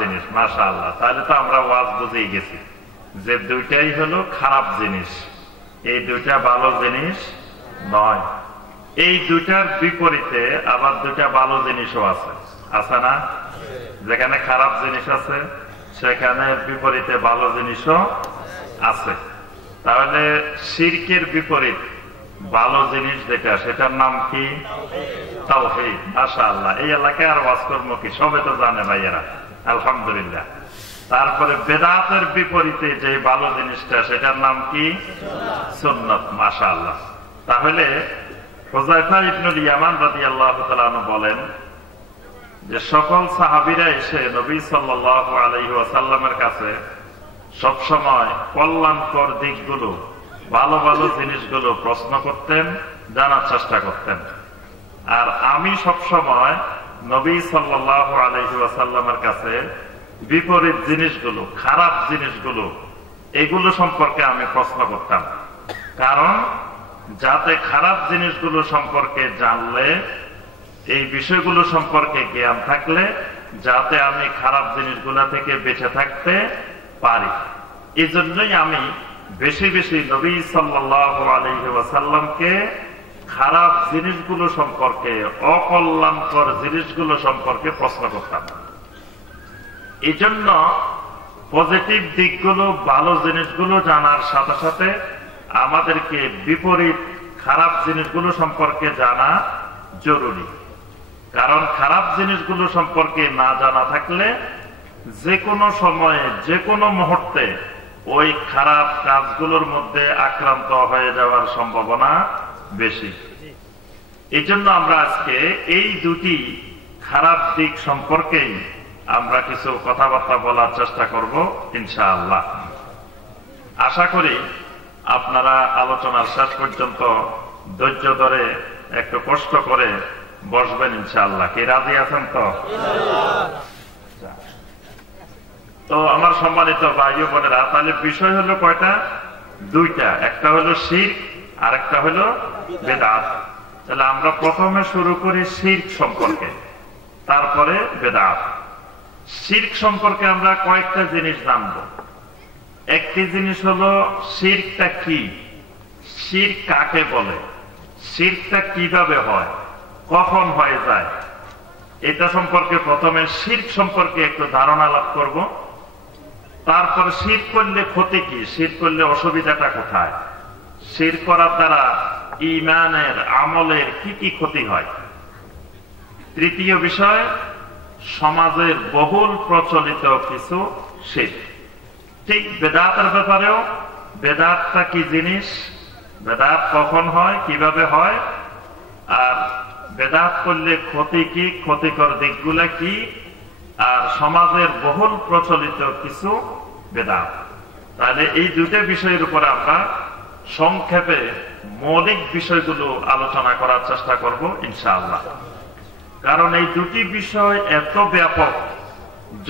জিনিস। মাশাআল্লাহ, তাহলে তো আমরা ওয়াজ বুঝেই গেছি যে দুইটাই হলো খারাপ জিনিস, এই দুইটা ভালো জিনিস নয়। এই দুইটার বিপরীতে আবার দুইটা ভালো জিনিসও আছে, আছে না? যেখানে খারাপ জিনিস আছে সেখানে বিপরীতে ভালো জিনিসও আছে। তাহলে শিরকের বিপরীত ভালো জিনিস যেটা, সেটার নাম কি? তাওহীদ। মাশাআল্লাহ, এই এলাকায় আর ওয়াজ কর্ম কি সবে তো জানে ভাইয়েরা, আলহামদুলিল্লাহ। তারপরে বেদাতের বিপরীতে যে ভালো জিনিসটা, সেটার নাম কি? সুন্নাত। মাশাআল্লাহ। তাহলে হুযায়ফা ইবনুল ইয়ামান রাদিয়াল্লাহু তাআলা আনহু বলেন যে সকল সাহাবীরা এসে নবী সাল্লাল্লাহু আলাইহি ওয়াসাল্লামের কাছে সবসময় কল্যাণকর দিকগুলো, ভালো ভালো জিনিসগুলো প্রশ্ন করতেন, জানার চেষ্টা করতেন। আর আমি সবসময় নবী সাল্লাল্লাহু আলাইহি ওয়াসাল্লামের কাছে বিপরীত জিনিসগুলো, খারাপ জিনিসগুলো, এগুলো সম্পর্কে আমি প্রশ্ন করতাম। কারণ যাতে খারাপ জিনিসগুলো সম্পর্কে জানলে, এই বিষয়গুলো সম্পর্কে জ্ঞান থাকলে, যাতে আমি খারাপ জিনিসগুলো থেকে বেঁচে থাকতে পারি। এই জন্যই আমি বেশি বেশি নবী সাল্লাল্লাহু আলাইহি ওয়াসাল্লামকে খারাপ জিনিসগুলো সম্পর্কে, অকল্যাণকর জিনিসগুলো সম্পর্কে প্রশ্ন করতাম। এই জন্য পজিটিভ দিকগুলো, ভালো জিনিসগুলো জানার সাথে সাথে আমাদেরকে বিপরীত খারাপ জিনিসগুলো সম্পর্কে জানা জরুরি। কারণ খারাপ জিনিসগুলো সম্পর্কে না জানা থাকলে যে কোনো সময়ে, যে কোনো মুহূর্তে ওই খারাপ কাজগুলোর মধ্যে আক্রান্ত হয়ে যাওয়ার সম্ভাবনা বেশি। এই জন্য আমরা আজকে এই দুটি খারাপ দিক সম্পর্কেই আমরা কিছু কথাবার্তা বলার চেষ্টা করব ইনশাআল্লাহ। আশা করি আপনারা আলোচনার শেষ পর্যন্ত ধৈর্য ধরে একটু কষ্ট করে বসবেন ইনশাআল্লাহ। কি রাজি আছেন তো? তো আমার সম্মানিত ভাই ও বোনেরা, তাহলে বিষয় হলো কয়টা? দুইটা। একটা হলো শিরক আর একটা হলো বেদাত। তাহলে আমরা প্রথমে শুরু করি শিরক সম্পর্কে, তারপরে বেদাত। শিরক সম্পর্কে আমরা কয়েকটা জিনিস জানবো। একটি জিনিস হলো শিরকটা কি, শিরক কাকে বলে, শিরকটা কিভাবে হয়, কখন হয়ে যায়, এটা সম্পর্কে প্রথমে শিরক সম্পর্কে একটু ধারণা লাভ করব। তারপরে শিরক করলে ক্ষতি কি, শিরক করলে অসুবিধাটা কোথায়, শিরক করার দ্বারা ঈমানের, আমলের কি কি ক্ষতি হয়। তৃতীয় বিষয়, সমাজের বহুল প্রচলিত কিছু শিরক। ঠিক বেদাতের ব্যাপারেও, বেদাতটা কি জিনিস, বেদাত কখন হয়, কিভাবে হয়, আর বেদাত করলে ক্ষতি কি, ক্ষতিকর দিকগুলা কি, আর সমাজের বহুল প্রচলিত কিছু বেদাত। তাহলে এই দুটো বিষয়ের উপর আমরা সংক্ষেপে মৌলিক বিষয়গুলো আলোচনা করার চেষ্টা করব ইনশাআল্লাহ। কারণ এই দুটি বিষয় এত ব্যাপক,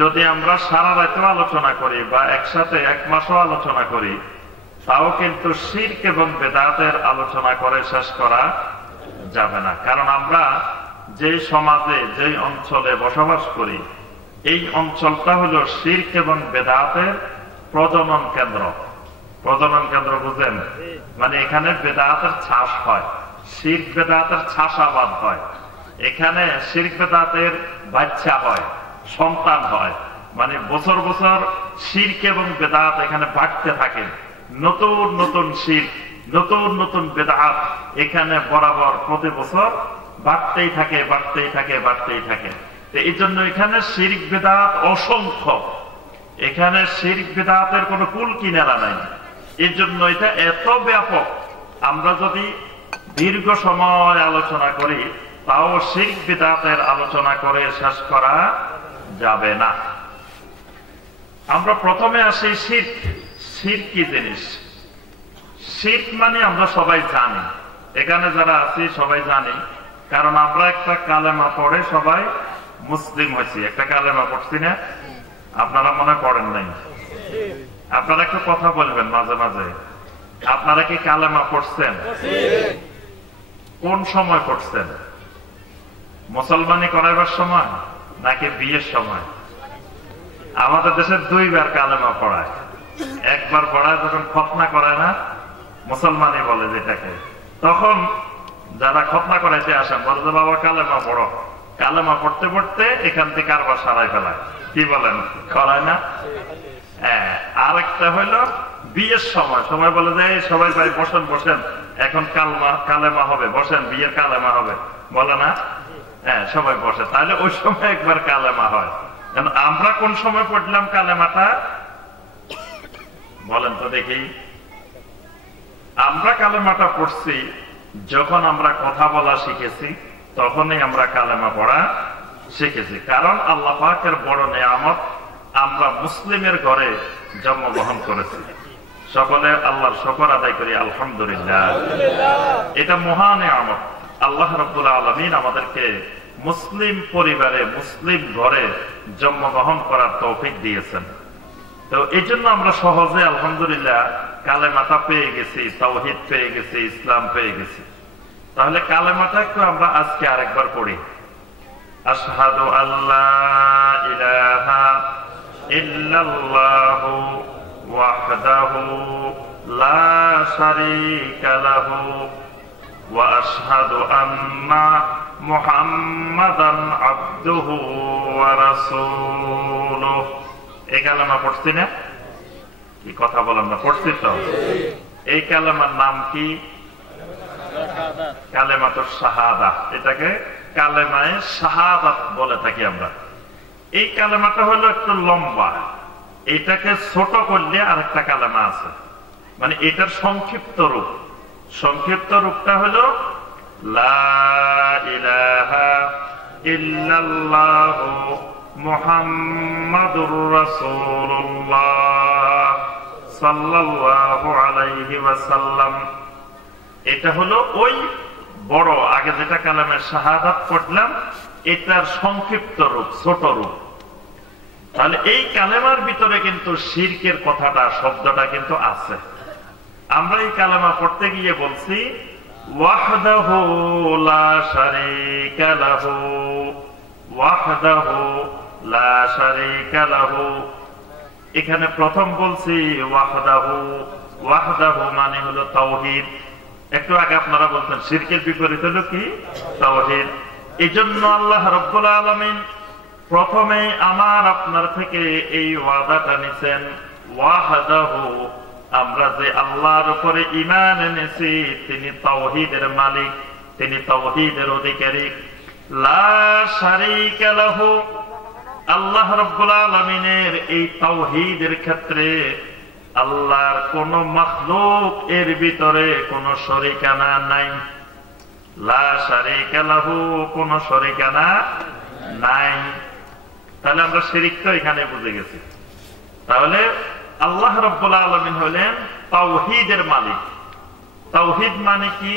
যদি আমরা সারা রাতেও আলোচনা করি বা একসাথে এক মাসও আলোচনা করি, তাও কিন্তু শিরক এবং বেদাতের আলোচনা করে শেষ করা যাবে না। কারণ আমরা যে সমাজে, যে অঞ্চলে বসবাস করি, এই অঞ্চলটা হলো শিরক এবং বেদাতের প্রজনন কেন্দ্র। প্রজনন কেন্দ্র বুঝেন? মানে এখানে বেদাতের ছাস হয়, শিরক বেদাতের ছাসাবাদ হয়, এখানে শিরক বেদাতের বাচ্চা হয়, সন্তান হয়। মানে বছর বছর শিরক এবং বেদাত এখানে বাড়তে থাকে, নতুন নতুন শিরক, নতুন নতুন বেদাত এখানে বরাবর প্রতি বছর বাড়তেই থাকে, বাড়তেই থাকে, বাড়তেই থাকে। এই জন্য এখানে শিরক বেদাত অসংখ্য, এখানে শিরক বেদাতের কোনো কুল কিনারা নাই। এই জন্য এটা এত ব্যাপক, আমরা যদি দীর্ঘ সময় আলোচনা করি তাও শিরক বিদআতের আলোচনা করে শেষ করা যাবে না। আমরা প্রথমে আসি শিরক। শিরক কি জিনিস? শিরক মানে আমরা সবাই জানি, এখানে যারা আছি সবাই জানি, কারণ আমরা একটা কালেমা পড়ে সবাই মুসলিম হয়েছি। একটা কালেমা পড়ছি না? আপনারা মনে পড়েন নাই? আপনারা একটু কথা বলবেন মাঝে মাঝে। আপনারা কি কালেমা পড়ছেন? কোন সময় পড়ছেন? মুসলমানি করাইবার সময় নাকি বিয়ের সময়? আমাদের দেশে 2 বার কালেমা পড়ায়। একবার পড়ায় যখন খতনা করায় না, মুসলমানই বলে যেটাকে, তখন যারা খতনা করাইতে আসেন বলে যে বাবা কালেমা পড়ো। কালেমা পড়তে পড়তে এখান থেকে আরবার সারাই ফেলায়। কি বলেন, করায় না? হ্যাঁ। আরেকটা হইলো বিয়ের সময় বলে যে সবাই ভাই বসেন বসেন, এখন কালেমা হবে, বসেন, বিয়ের কালেমা হবে, বলে না? হ্যাঁ, সবাই বসে। তাহলে ওই সময় একবার কালেমা হয়। আমরা কোন সময় পড়লাম কালেমাটা বলেন তো দেখি? আমরা কালেমাটা পড়ছি যখন আমরা কথা বলা শিখেছি, তখনই আমরা কালেমা পড়া শিখেছি। কারণ আল্লাহ পাকের বড় নেয়ামত, আমরা মুসলিমের ঘরে জন্মগ্রহণ করেছি। সকলে আল্লাহর শুকর আদায় করি, আলহামদুলিল্লাহ। এটা মহা নেয়ামত। আল্লাহ রাব্বুল আলামিন আমাদেরকে মুসলিম পরিবারে, মুসলিম ঘরে জন্মগ্রহণ করার তৌফিক দিয়েছেন। তো এই জন্য আমরা সহজে আলহামদুলিল্লাহ কালেমাটা পেয়ে গেছি, তাওহীদ পেয়ে গেছি, ইসলাম পেয়ে গেছি। তাহলে কালেমাটা একটু আমরা আজকে আরেকবার পড়ি। আশহাদু আল্লা ইলাহা ইল্লাল্লাহু ওয়াহদাহু লা শারীকা লাহু ওয়া আশহাদু আন্না মুহাম্মাদান আবদুহু ওয়া রাসূলুহু। এই কালেমা পড়ছি না? কি কথা বলেন না? পড়ছি তো। এই কালেমার নাম কি? কালেমাতুশ শাহাদাহ। এটাকে কালেমায়ে শাহাদাত বলে থাকি আমরা। এই কালেমাটা হলো একটু লম্বা, এটাকে ছোট করলে আরেকটা কালেমা আছে, মানে এটার সংক্ষিপ্ত রূপ। সংক্ষিপ্ত রূপটা হলো লা ইলাহা ইল্লাল্লাহু মুহাম্মাদুর রাসূলুল্লাহ সাল্লাল্লাহু আলাইহি ওয়াসাল্লাম। এটা হলো ওই বড় আগে যেটা কালেমায়ে শাহাদাত পড়লাম, এটার সংক্ষিপ্ত রূপ, ছোট রূপ। তাহলে এই কালেমার ভিতরে কিন্তু শিরকের কথাটা, শব্দটা কিন্তু আছে। আমরা এই কালেমা পড়তে গিয়ে বলছি ওয়াহদাহু লা শারীকা লাহু, ওয়াহদাহু লা শারীকা লাহু। এখানে প্রথম বলছি ওয়াহদাহু। ওয়াহদাহু মানে হলো তাওহীদ। একটু আগে আপনারা বলতেন শিরকের বিপরীত হলো কি? তাওহীদ। এজন্য আল্লাহ রাব্বুল আলামিন প্রথমে আমার আপনার থেকে এই ওয়াদাটা নিছেন, ওয়াহদাহু, আমরা যে আল্লাহর উপরে ঈমান এনেছি তিনি তাওহীদের মালিক, তিনি তাওহীদের অধিকারী। লা শারীকা লাহু, আল্লাহ রাব্বুল আলামিনের এই তাওহীদের ক্ষেত্রে আল্লাহর কোন মাখলুক এর ভিতরে কোন শরীকানা নাই। লা শারীকা লাহু, কোন শরীকানা নাই। তাহলে আমরা শিরক তো এখানে বুঝে গেছি। তাহলে আল্লাহ রাব্বুল আলামিন হলেন তাওহীদের মালিক। তাওহীদ মানে কি?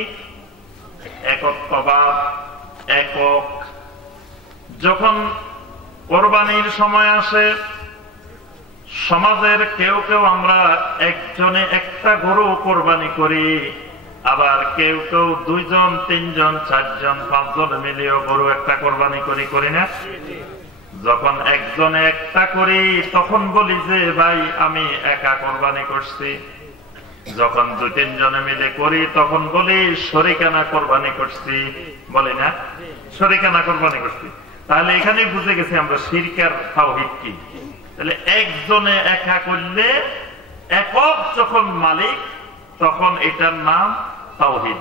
একত্ববাদ, একক। যখন কোরবানির সময় আসে, সমাজের কেউ কেউ আমরা একজনে একটা গরু কোরবানি করি, আবার কেউ কেউ 2 জন 3 জন 4 জন 5 জন মিলিয়ে গরু একটা কোরবানি করি না? যখন একজনে একটা করি তখন বলি যে ভাই আমি একা কোরবানি করছি। যখন 2-3 জনে মিলে করি তখন বলি শরীকানা কোরবানি করছি, বলি না? শরীকানা কোরবানি করছি। তাহলে এখানেই বুঝে গেছি আমরা শিরক আর তাওহীদ কি। তাহলে একজনে একা করলে, একক যখন মালিক, তখন এটার নাম তাওহীদ।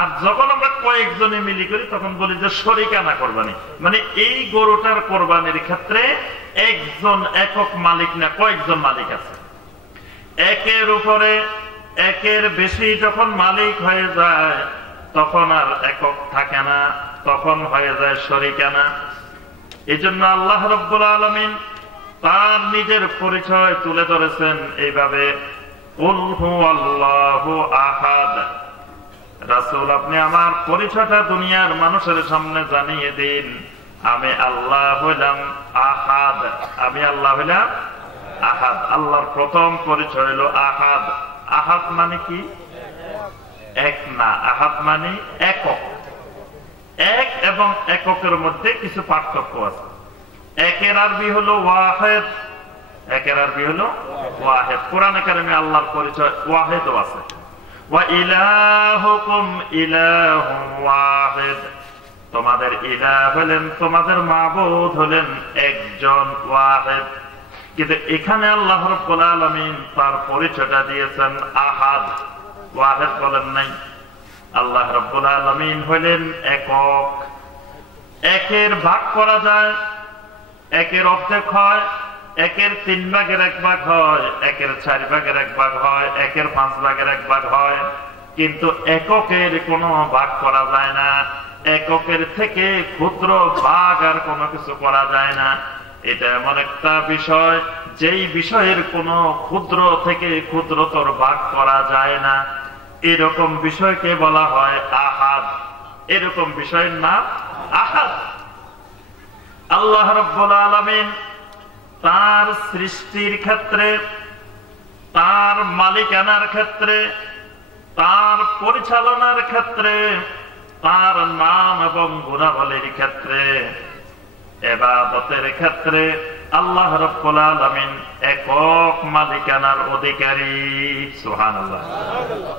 আর যখন আমরা কয়েকজনে মিলি করি তখন বলি যে শরীকানা কোরবানি, মানে এই গরুটার কোরবানির ক্ষেত্রে একজন একক মালিক না, কয়েকজন মালিক আছে। একের উপরে একের বেশি যখন মালিক হয়ে যায় তখন আর একক থাকে না, তখন হয়ে যায় শরীকানা। এজন্য আল্লাহ রাব্বুল আলামিন তার নিজের পরিচয় তুলে ধরেছেন এইভাবে, কুল হুয়াল্লাহু আহাদ। রাসূল আপনি আমার পরিচয়টা দুনিয়ার মানুষের সামনে জানিয়ে দিন, আমি আল্লাহ হইলাম আহাদ। আমি আল্লাহ হইলাম আহাদ। আল্লাহর প্রথম পরিচয় হলো আহাদ। আহাদ মানে কি? এক না, আহাদ মানে একক। এক এবং এককের মধ্যে কিছু পার্থক্য আছে। একের আরবি হলো ওয়াহিদ, একের আরবি হলো ওয়াহিদ। কোরআনে কারিমে আল্লাহর পরিচয় ওয়াহিদও আছে, ওয়া ইলাহুকুম ইলাহুন ওয়াহিদ, তোমাদের ইলাহ হলেন, তোমাদের মাবুদ হলেন একজন ওয়াহিদ। কিন্তু এখানে আল্লাহ রাব্বুল আলামিন তার পরিচয়টা দিয়েছেন আহাদ, ওয়াহিদ বলেন নাই। আল্লাহ রাব্বুল আলামিন হলেন একক। একের ভাগ করা যায়, একের অর্ধেক হয়, একের 3 ভাগের 1 ভাগ হয়, একের 4 ভাগের 1 ভাগ হয়, একের 5 ভাগের 1 ভাগ হয়, কিন্তু এককের কোনো ভাগ করা যায় না। এককের থেকে ক্ষুদ্র ভাগ আর কোনো কিছু করা যায় না। এটা এমন একটা বিষয়, যেই বিষয়ের কোনো ক্ষুদ্র থেকে ক্ষুদ্রতর ভাগ করা যায় না। এরকম বিষয়কে বলা হয় আহাদ। এরকম বিষয়ের নাম আহাদ। আল্লাহ রাব্বুল আলামিন তার সৃষ্টির ক্ষেত্রে, তার মালিকানার ক্ষেত্রে, তার পরিচালনার ক্ষেত্রে, তার নাম এবং গুণাবলীর ক্ষেত্রে, ইবাদতের ক্ষেত্রে আল্লাহ রাব্বুল আলামিন একক মালিকানার অধিকারী। সুবহানাল্লাহ।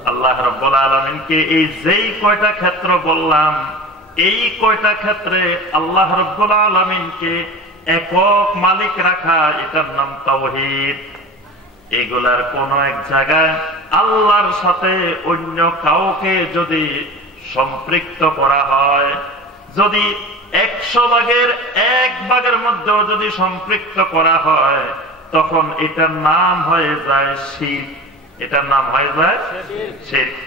আল্লাহ রাব্বুল আলামিনকে এই যেই কয়টা ক্ষেত্র বললাম, এই কয়টা ক্ষেত্রে আল্লাহ রাব্বুল আলামিনকে একক মালিক রাখা, এটার নাম তাওহীদ। এগুলার কোন এক জায়গায় আল্লাহর সাথে অন্য কাউকে যদি সম্পৃক্ত করা হয়, যদি 100 ভাগের 1 ভাগের মধ্যেও যদি সম্পৃক্ত করা হয়, তখন এটার নাম হয়ে যায় শিরক। এটার নাম হয়ে যায় শিরক।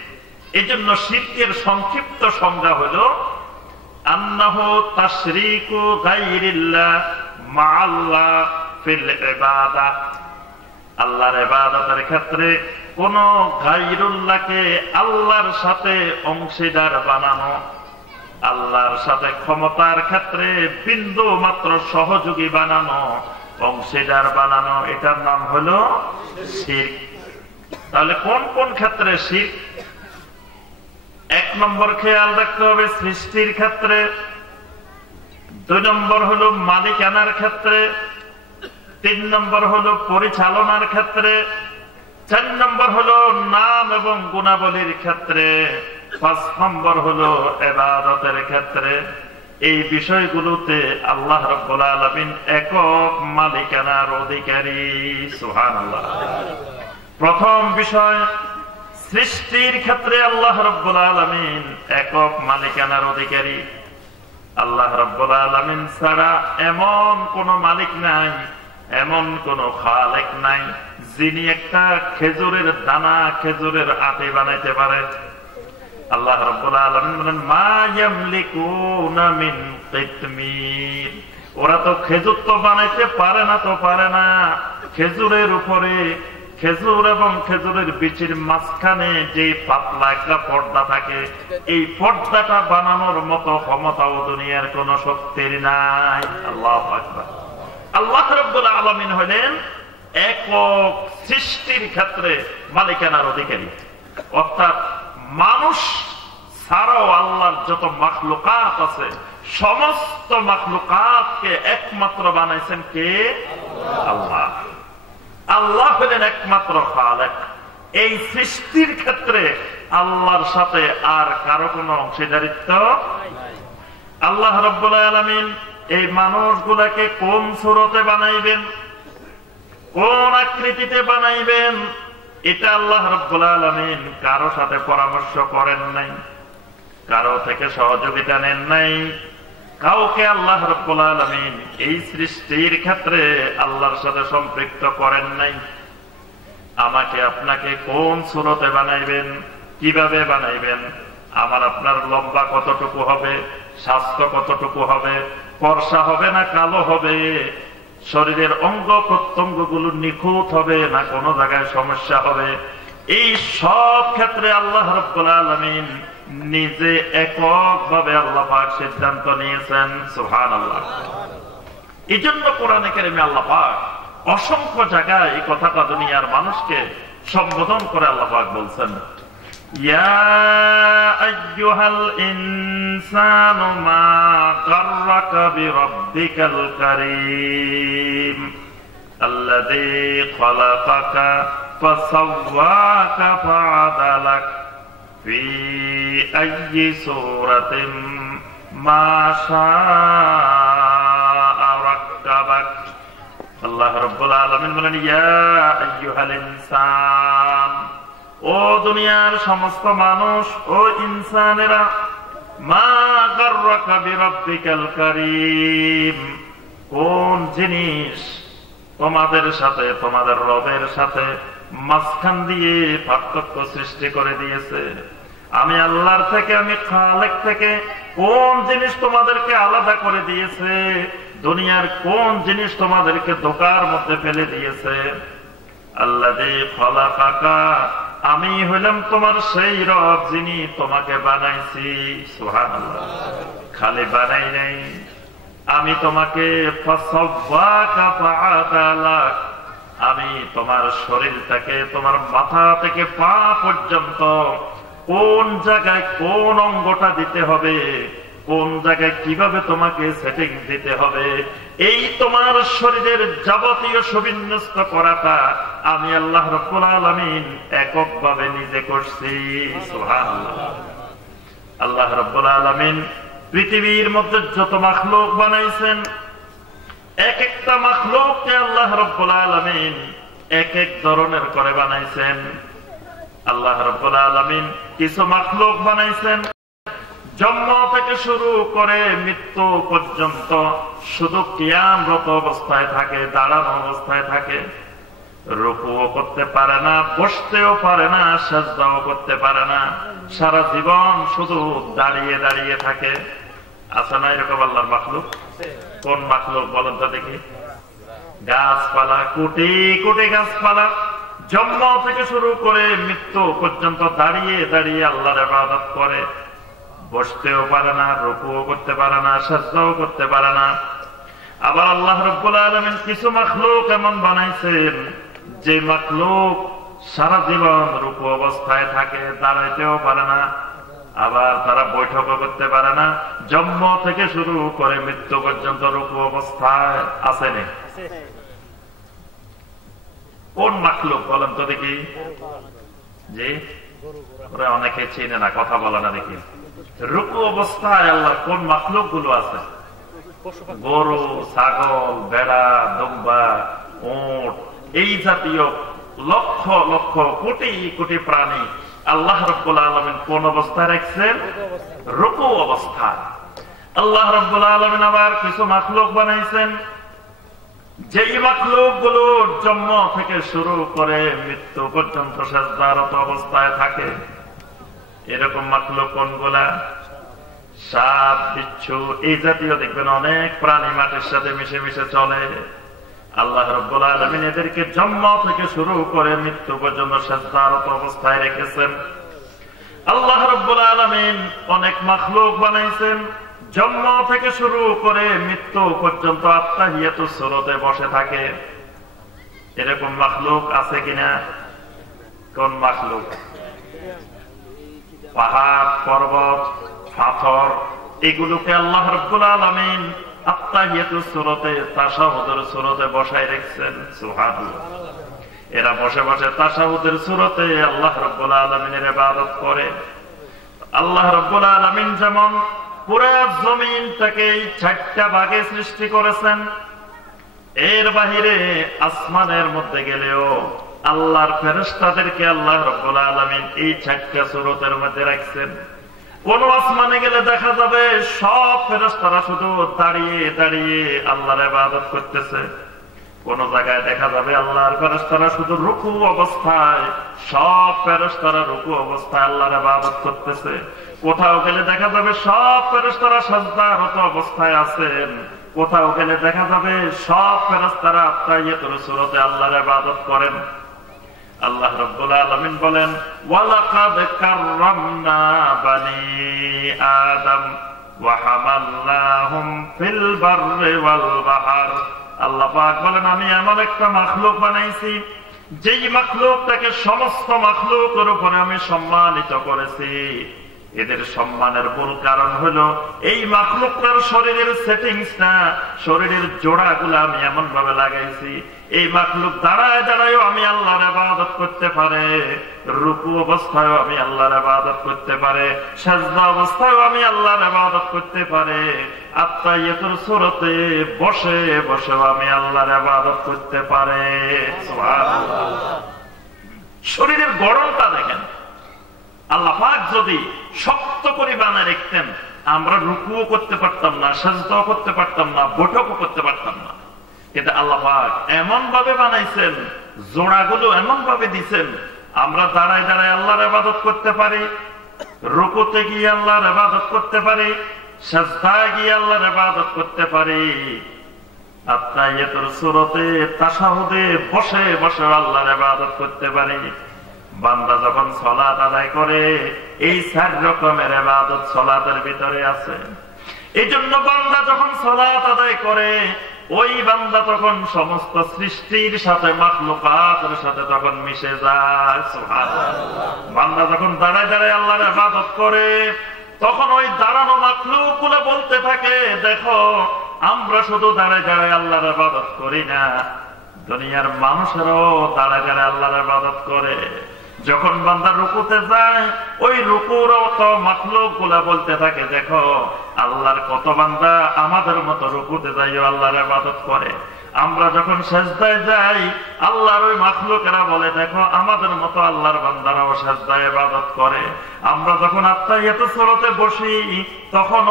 এই জন্য শিরকের সংক্ষিপ্ত সংজ্ঞা হলো আন্নাহু তাশরীকু গায়রিল্লাহ মা'আল্লাহ ফিল ইবাদাহ। আল্লাহর ইবাদতের ক্ষেত্রে কোন গায়রুল্লাহকে আল্লাহর সাথে অংশীদার বানানো, আল্লাহর সাথে ক্ষমতার ক্ষেত্রে বিন্দু মাত্র সহযোগী বানানো, অংশীদার বানানো, এটার নাম হলো শিরক। তাহলে কোন কোন ক্ষেত্রে শিরক? 1 নম্বর খেয়াল রাখতে হবে সৃষ্টির ক্ষেত্রে, 2 নম্বর হলো মালিকানার ক্ষেত্রে, 3 নম্বর হলো পরিচালনার ক্ষেত্রে, 4 নম্বর হলো নাম এবং গুণাবলীর ক্ষেত্রে, 5 নম্বর হলো ইবাদতের ক্ষেত্রে। এই বিষয়গুলোতে আল্লাহ রাব্বুল আলামিন একক মালিকানার অধিকারী। সুবহানাল্লাহ। প্রথম বিষয়, সৃষ্টির ক্ষেত্রে আল্লাহ রাব্বুল আলামিন একক মালিকানার অধিকারী। আল্লাহ রাব্বুল আলামিন ছাড়া এমন কোন মালিক নাই, এমন কোন খালেক নাই, যিনি একটা খেজুরের দানা, খেজুরের আটি বানাইতে পারে। আল্লাহ রাব্বুল আলামিন বলেন মা ইয়ামলিকুনা মিন কিতমির। ওরা তো খেজুর তো বানাইতে পারে না, তো পারে না। খেজুরের উপরে, খেজুর এবং খেজুরের বীজের মাঝখানে যে পাতলা একটা পর্দা থাকে, এই পর্দাটা বানানোর মতো ক্ষমতাও দুনিয়ার কোন শক্তির নাই। আল্লাহু আকবার। আল্লাহ রাব্বুল আলামিন হলেন একক সৃষ্টির ক্ষেত্রে মালিকানার অধিকারী। অর্থাৎ মানুষ ছাড়াও আল্লাহর যত মাখলুকাত আছে, সমস্ত মাখলুকাতকে একমাত্র বানাইছেন কে? আল্লাহ। আল্লাহ হলেন একমাত্র খালেক। এই সৃষ্টির ক্ষেত্রে আল্লাহর সাথে আর কারো কোনো অংশীদারিত্ব। আল্লাহ রাব্বুল আলামিন এই মানুষগুলাকে কোন সূরতে বানাইবেন, কোন আকৃতিতে বানাইবেন, এটা আল্লাহ রাব্বুল আলামিন কারো সাথে পরামর্শ করেন নাই, কারো থেকে সহযোগিতা নেন নাই। কাউকে আল্লাহ রাব্বুল আলামিন এই সৃষ্টির ক্ষেত্রে আল্লাহর সাথে সম্পৃক্ত করেন নাই। আমাকে আপনাকে কোন সূরতে বানাইবেন, কিভাবে বানাইবেন, আমার আপনার লম্বা কতটুকু হবে, স্বাস্থ্য কতটুকু হবে, ফর্সা হবে না কালো হবে, শরীরের অঙ্গ প্রত্যঙ্গ গুলো নিখুঁত হবে না কোনো জায়গায় সমস্যা হবে, এই সব ক্ষেত্রে আল্লাহ রাব্বুল আলামিন নিজে এককভাবে আল্লাহ পাক সিদ্ধান্ত নিয়েছেন। সুবহানাল্লাহ। এই জন্য কোরআনে কারিমে আল্লাহ পাক অসংখ্য জায়গায় এই কথাটা দুনিয়ার মানুষকে সম্বোধন করে আল্লাহ পাক বলছেন, ইয়া আইয়ুহাল ইনসানু মা গাররাকা বিরাব্বিকাল কারীম। আল্লাযী খালাকাকা ফাসাওয়াকা ফাআদালাক ফি আইয়ি সূরাতিন মা শাআ রাক্কাবাক। আল্লাহ রাব্বুল আলামিন বলেন, ইয়া আইয়ুহাল ইনসান, ও দুনিয়ার সমস্ত মানুষ, ও ইনসানেরা, মা গাররাকা বিরাব্বিকাল কারীম, কোন জিনিস তোমাদের সাথে, তোমাদের রবের সাথে মাঝখান দিয়ে পার্থক্য সৃষ্টি করে দিয়েছে? আমি আল্লাহর থেকে, আমি খালেক থেকে কোন জিনিস তোমাদেরকে আলাদা করে দিয়েছে? দুনিয়ার কোন জিনিস তোমাদেরকে ধোঁকার মধ্যে ফেলে দিয়েছে? আল্লাযী খালাকাকা, আমি হইলাম তোমার সেই রব যিনি তোমাকে বানাইছি। সুবহানাল্লাহ, খালি বানাই নাই, আমি তোমাকে ফাসাওয়াকা ফাআদালাক, আমি তোমার শরীরটাকে, তোমার মাথা থেকে পা পর্যন্ত কোন জায়গায় কোন অঙ্গটা দিতে হবে, কোন জায়গায় কিভাবে তোমাকে সেটিং দিতে হবে, এই তোমার শরীরের যাবতীয় সুবিন্যস্ত করাটা আমি আল্লাহ রাব্বুল আলামিন এককভাবে নিজে করছি। সুবহানাল্লাহ। আল্লাহ রাব্বুল আলামিন পৃথিবীর মধ্যে যত মাখলুক বানাইছেন, এক একটা মাখলুককে আল্লাহ রাব্বুল আলামিন এক এক ধরনের করে বানাইছেন। আল্লাহ রাব্বুল আলামিন কিছু মাখলুক বানাইছেন জন্ম থেকে শুরু করে মৃত্যু পর্যন্ত শুধু কিয়ামরত অবস্থায় থাকে, দাঁড়ানো অবস্থায় থাকে, রুকুও করতে পারে না, বসতেও পারে না, সিজদাও করতে পারে না, সারা জীবন শুধু দাঁড়িয়ে দাঁড়িয়ে থাকে। আছে না এরকম আল্লাহর মাখলুক? কোন মাখলুক বলেন তো দেখি? গাছপালা, কোটি কোটি গাছপালা জন্ম থেকে শুরু করে মৃত্যু পর্যন্ত দাঁড়িয়ে দাঁড়িয়ে আল্লাহর ইবাদত করে, বসতেও পারে না, রুকুও করতে পারে না, সিজদাও করতে পারে না। আবার আল্লাহ রাব্বুল আলামিন কিছু মাখলুক এমন বানাইছেন যে মাখলুক সারা জীবন রুকু অবস্থায় থাকে, দাঁড়াইতেও পারে না, আবার তারা বৈঠকও করতে পারে না, জন্ম থেকে শুরু করে মৃত্যু পর্যন্ত রুকু অবস্থায় আছে না। কোন মাখলুক বলেন তো দেখি? জি, ওরা অনেকে চিনে না, কথা বলে না দেখি। রুকু অবস্থায় আল্লাহ কোন মাখলুক গুলো আছে? গরু, ছাগল, ভেড়া, দুম্বা, উট, এই জাতীয় লক্ষ লক্ষ কোটি কোটি প্রাণী আল্লাহ রাব্বুল আলামিন কোন অবস্থায় রাখছেন? রুকু অবস্থায়। আল্লাহ রাব্বুল আলামিন আবার কিছু মাখলুক বানাইছেন যেই মাখলুক গুলো জন্ম থেকে শুরু করে মৃত্যু পর্যন্ত সিজদারত অবস্থায় থাকে। এরকম মাখলুক কোনগুলা? সাপ, বিচ্ছু, এই জাতীয় দেখবেন অনেক প্রাণী মাটির সাথে মিশে মিশে চলে। আল্লাহ রাব্বুল আলামিন এদেরকে জন্ম থেকে শুরু করে মৃত্যু পর্যন্ত সিজদারত অবস্থায় রেখেছেন। আল্লাহ রাব্বুল আলামিন অনেক মাখলুক বানাইছেন জন্ম থেকে শুরু করে মৃত্যু পর্যন্ত আত্তাহিয়াতুস সুরতে বসে থাকে। এরকম মাখলুক আছে কিনা? কোন মাখলুক? পাহাড়, পর্বত, পাথর, এগুলোকে আল্লাহ রাব্বুল আলামিন আত্তাহিয়াতুস সুরতে, তাশাহুদের সুরতে বসায় রেখেছেন। সুবহানাল্লাহ। এরা বসে বসে তাশাহুদের সুরতে আল্লাহ রাব্বুল আলামিনের ইবাদত করে। আল্লাহ রাব্বুল আলামিন যেমন পুরো জমিনটাকে 4টা ভাগে সৃষ্টি করেছেন, এর বাহিরে আসমানের মধ্যে গেলেও আল্লাহর ফেরেশতাদেরকে আল্লাহ রাব্বুল আলামিন এই 4টা সূরতের মধ্যে রাখছেন। কোন আসমানে গেলে দেখা যাবে সব ফেরেশতারা শুধু দাঁড়িয়ে দাঁড়িয়ে আল্লাহর ইবাদত করতেছে। কোন জায়গায় দেখা যাবে আল্লাহর ফেরেশতারা শুধু রুকু অবস্থায়, সব ফেরেশতারা রুকু অবস্থায় আল্লাহর ইবাদত করতেছে। কোথাও গেলে দেখা যাবে সব ফেরেশতারা সিজদারত অবস্থায় আছেন। কোথাও গেলে দেখা যাবে সব ফেরেশতারা আত্তাহিয়াতুস সুরতে আল্লাহর ইবাদত করেন। আল্লাহ রাব্বুল আলামিন বলেন, ওয়ালাকাদ কাররামনা বানি আদম ওয়া হামালনাহুম ফিল বাররি ওয়াল বাহর। আল্লাহ পাক বলেন, আমি এমন একটা মাখলুক বানাইছি যেই মাখলুকটাকে সমস্ত মাখলুকের উপরে আমি সম্মানিত করেছি। এদের সম্মানের মূল কারণ হলো এই মাখলুকটার শরীরের সেটিংসটা, শরীরের জোড়াগুলো আমি এমন ভাবে লাগাইছি এই মাখলুক দাঁড়ায় দাঁড়ায়ও আমি আল্লাহর ইবাদত করতে পারে, রুকু অবস্থায়ও আমি আল্লাহর ইবাদত করতে পারে, সাজদা অবস্থায়ও আমি আল্লাহর ইবাদত করতে পারে, আত্তাহিয়াতুর সূরাতে বসে বসেও আমি আল্লাহর ইবাদত করতে পারে। সুবহানাল্লাহ। শরীরের গড়নটা দেখেন, আল্লাহ পাক যদি শক্ত করে বানায় রাখতেন আমরা রুকুও করতে পারতাম না, সাজদাও করতে পারতাম না, বৈঠকও করতে পারতাম না। কিন্তু আল্লাহ পাক এমন ভাবে বানাইছেন, জোড়াগুলো এমন ভাবে দিচ্ছেন আমরা দাঁড়ায় দাঁড়ায় আল্লাহর ইবাদত করতে পারি, রুকুতে গিয়ে আল্লাহর ইবাদত করতে পারি, সাজদায় গিয়ে আল্লাহর ইবাদত করতে পারি, আত্তাহিয়াতুর সূরাতে তাশাহুদে বসে বসে আল্লাহর ইবাদত করতে পারি। বান্দা যখন সালাত আদায় করে এই 4 রকমের ইবাদত সালাতের ভিতরে আছে। এই জন্য বান্দা যখন সালাত আদায় করে ওই বান্দা তখন সমস্ত সৃষ্টির সাথে মাখলুকাতের সাথে তখন মিশে যায়। সুবহানাল্লাহ। বান্দা যখন দাঁড়ায় দাঁড়ায় আল্লাহর ইবাদত করে তখন ওই দাঁড়ানো মাখলুকগুলো বলতে থাকে দেখো আমরা শুধু দাঁড়ায় দাঁড়ায় আল্লাহর ইবাদত করি না, দুনিয়ার মানুষেরাও দাঁড়ায় দাঁড়ায় আল্লাহর ইবাদত করে। যখন বান্দা রুকুতে যায় ওই রুকুরও তো মাখলুকগুলা বলতে থাকে দেখো আল্লাহর কত বান্দা আমাদের মতো রুকুতে যাইও আল্লাহর ইবাদত করে। আমরা যখন সিজদায় যাই আল্লাহর ওই মাখলুকেরা বলে দেখো আমাদের মতো আল্লাহর বান্দারাও সিজদায় ইবাদত করে। আমরা যখন আত্তাহিয়াতুস সূরাতে বসি তখন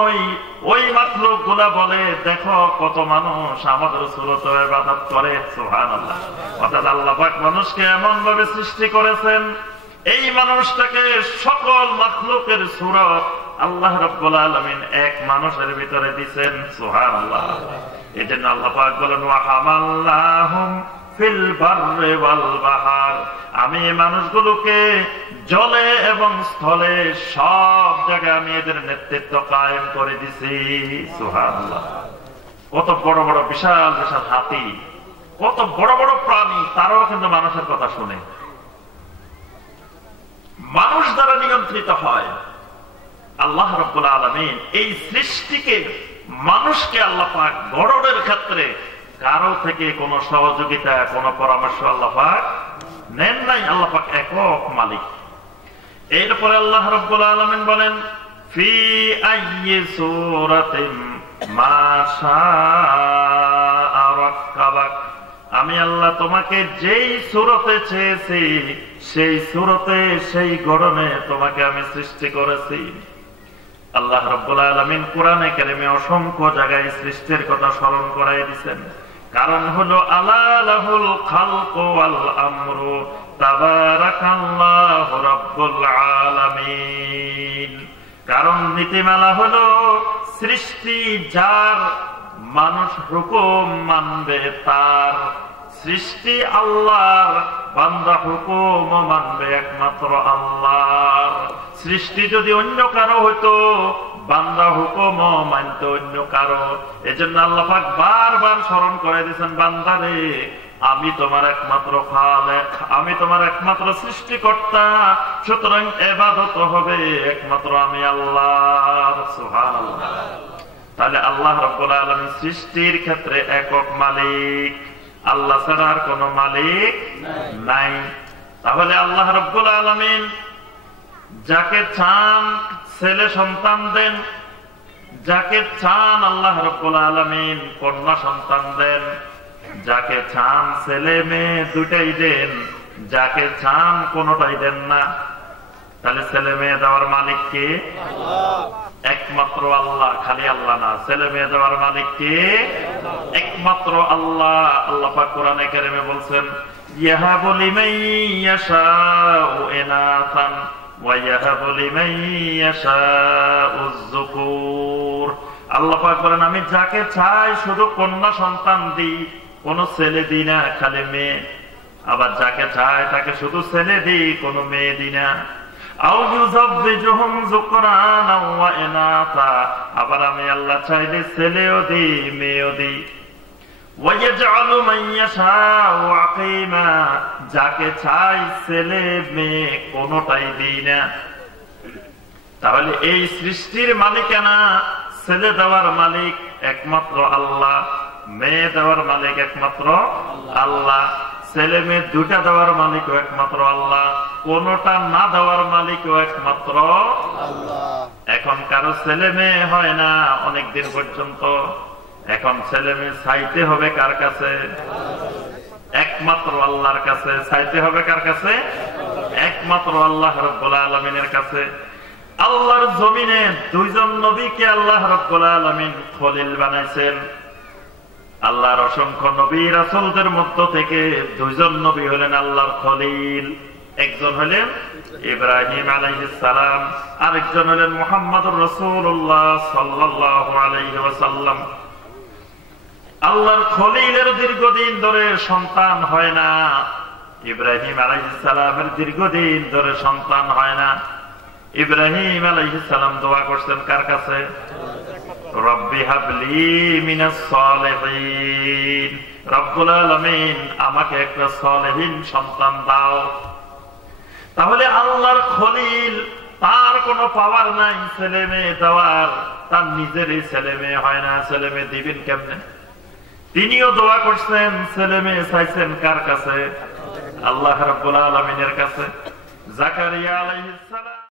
ওই মাখলুকগুলা বলে দেখো কত মানুষ আমাদের সূরাতে ইবাদত করে। সুবহানাল্লাহ। অর্থাৎ আল্লাহ পাক মানুষকে এমন ভাবে সৃষ্টি করেছেন এই মানুষটাকে সকল মাখলুকের সূরত আল্লাহ রাব্বুল আলামিন এক মানুষের ভিতরে দিবেন। সুবহানাল্লাহ। এজন্য আল্লাহ পাক বলেন ওয়া হামাল্লাহুম ফিল বাররি ওয়াল বাহর, আমি মানুষগুলোকে জলে এবং স্থলে সব জায়গায় আমি এদের নেতৃত্ব কায়েম করে দিছি। সুবহানাল্লাহ। কত বড় বড় বিশাল বিশাল হাতি, কত বড় বড় প্রাণী তারাও কিন্তু মানুষের কথা শুনে, মানুষ দ্বারা নিয়ন্ত্রিত হয়। আল্লাহ রাব্বুল আলামিন এই সৃষ্টিকে মানুষকে আল্লাহ পাক গড়নের ক্ষেত্রে কারো থেকে কোনো সহযোগিতা কোনো পরামর্শ আল্লাহ পাক নেন নাই। আল্লাহ পাক একক মালিক। এরপরে আল্লাহ রাব্বুল আলামিন বলেন ফি আইয়ি সূরাতিন মা শাআ রাক্কাবাক, আমি আল্লাহ তোমাকে যেই সূরতে চেয়েছি সেই সূরতে সেই গড়নে তোমাকে আমি সৃষ্টি করেছি। আল্লাহ রাব্বুল আলামিন কোরআনে কারিমে অসংখ্য জায়গায় সৃষ্টির কথা স্মরণ করাই দিয়েছেন। কারণ হলো আলা লাহুল খালকু ওয়াল আমরু তাবারাকাল্লাহু রাব্বুল আলামিন। কারণ নীতিমালা হলো সৃষ্টি যার, মানুষ হুকুম মানবে তার। সৃষ্টি আল্লাহর, বান্দা হুকুম মানবে একমাত্র আল্লাহর। সৃষ্টি যদি অন্য কারো হইতো বান্দা হুকুম মানত অন্য কারো। এজন্য আল্লাহ পাক বারবার স্মরণ করে দিয়েছেন বান্দারে আমি তোমার একমাত্র খালেক, আমি তোমার একমাত্র সৃষ্টিকর্তা, সুতরাং ইবাদত হবে একমাত্র আমি আল্লাহর। সুবহানাল্লাহ। তাহলে আল্লাহ রাব্বুল আলামিন সৃষ্টির ক্ষেত্রে একক মালিক, আল্লাহ ছাড়া আর কোন মালিক নাই। তাহলে আল্লাহ রাব্বুল আলামিন যাকে চান ছেলে সন্তান দেন, যাকে চান আল্লাহ রাব্বুল আলামিন কন্যা সন্তান দেন, যাকে চান ছেলে মেয়ে দুটাই দেন, যাকে চান কোনটাই দেন না। তাহলে ছেলে মেয়ে দেওয়ার মালিক কে? একমাত্র আল্লাহ। খালি আল্লাহ না, ছেলে মেয়ে দেওয়ার মালিক কে? একমাত্র আল্লাহ। আল্লাহ পাক কোরআনে কারিমে বলছেন ইয়াহাবু লিমান ইয়াশাউ ইনাসান ওয়া ইয়াহাবু লিমান ইয়াশাউ যুকুর। আল্লাহ পাক বলেন আমি যাকে চাই শুধু কন্যা সন্তান দিই, কোন ছেলে দিই না, খালি মেয়ে। আবার যাকে চাই তাকে শুধু ছেলে দিই, কোন মেয়ে দিই না। আবার আমি আল্লাহ চাইলে ছেলেও দিই মেয়েও দিই। যাকে চাই ছেলে মেয়ে কোনটাই দিই না। তাহলে এই সৃষ্টির মালিকানা ছেলে দেওয়ার মালিক একমাত্র আল্লাহ, মেয়ে দেওয়ার মালিক একমাত্র আল্লাহ, ছেলে মেয়ে দুটা দেওয়ার মালিকও একমাত্র আল্লাহ, কোনটা না দেওয়ার মালিকও একমাত্র আল্লাহ। এখন কারো ছেলে মেয়ে হয় না অনেকদিন পর্যন্ত, এখন ছেলে মেয়ে চাইতে হবে কার কাছে? একমাত্র আল্লাহর কাছে। চাইতে হবে কার কাছে? একমাত্র আল্লাহ রাব্বুল আলামিনের কাছে। আল্লাহর জমিনে দুইজন নবীকে আল্লাহ রাব্বুল আলামিন খলিল বানাইছেন। আল্লাহর অসংখ্য নবী রাসূলদের মধ্য থেকে দুইজন নবী হলেন আল্লাহর খলিল। একজন হলেন ইব্রাহিম আলাইহিস সালাম, আরেকজন হলেন মুহাম্মদুর রাসূলুল্লাহ সাল্লাল্লাহু আলাইহি ওয়াসাল্লাম। আল্লাহর খলিলের দীর্ঘদিন ধরে সন্তান হয় না, ইব্রাহিম আলাইহিস সালামের দীর্ঘদিন ধরে সন্তান হয় না। ইব্রাহিম আলাইহিস সালাম দোয়া করছেন কার কাছে? রব্বি হাবলি মিনাস সালিহিন, রব্বুল আলামিন আমাকে একটা সালেহীন সন্তান দাও। তাহলে আল্লাহর খলিল, তার কোনো পাওয়ার নাই ছেলে মেয়ে দেওয়ার, তার নিজেরই ছেলে মেয়ে হয় না, ছেলে মেয়ে দিবেন কেমনে? তিনিও দোয়া করছেন, ছেলে মেয়ে চাইছেন কার কাছে? আল্লাহ রাব্বুল আলামিনের কাছে। জাকারিয়া আলাইহিস সালাম